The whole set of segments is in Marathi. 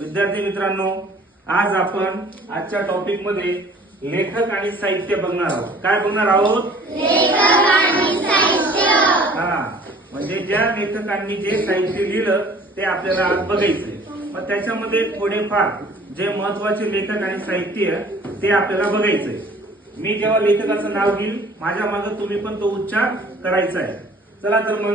विद्यार्थी मित्रांनो आज आपण आजच्या टॉपिकमध्ये लेखक आणि साहित्य बघणार आहोत. काय बघणार आहोत? हा म्हणजे ज्या लेखकांनी जे साहित्य लिहिलं ते आपल्याला आज बघायचंय. मग त्याच्यामध्ये थोडेफार जे महत्त्वाचे लेखक आणि साहित्य ते आपल्याला बघायचंय. मी जेव्हा लेखकाचं नाव घेईल माझ्या मागे तुम्ही पण तो उच्चार करायचा आहे. चला तर मग.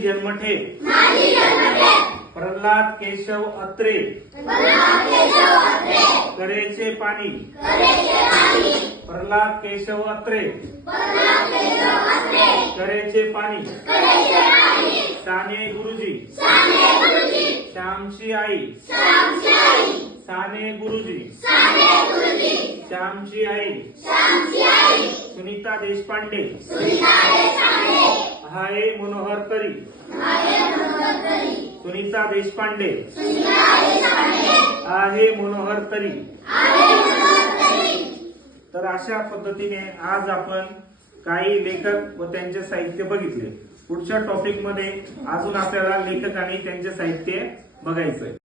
माझी जन्मठेप प्रल्हाद केशव अत्रे। करेचे पाणी। प्रल्हाद केशव अत्रे। करेचे पाणी। साने गुरुजी। श्यामची आई। साने गुरुजी। श्यामची आई। सुनीता देशपांडे। हाय मनोहर तरी. सुनीता देशपांडे. आहे मनोहर तरी. तर. अशा पद्धतीने आज आपण काही लेखक व त्यांचे साहित्य बघितले. पुढच्या टॉपिकमध्ये अजून आपल्याला लेखक आणि त्यांचे साहित्य बघायचंय.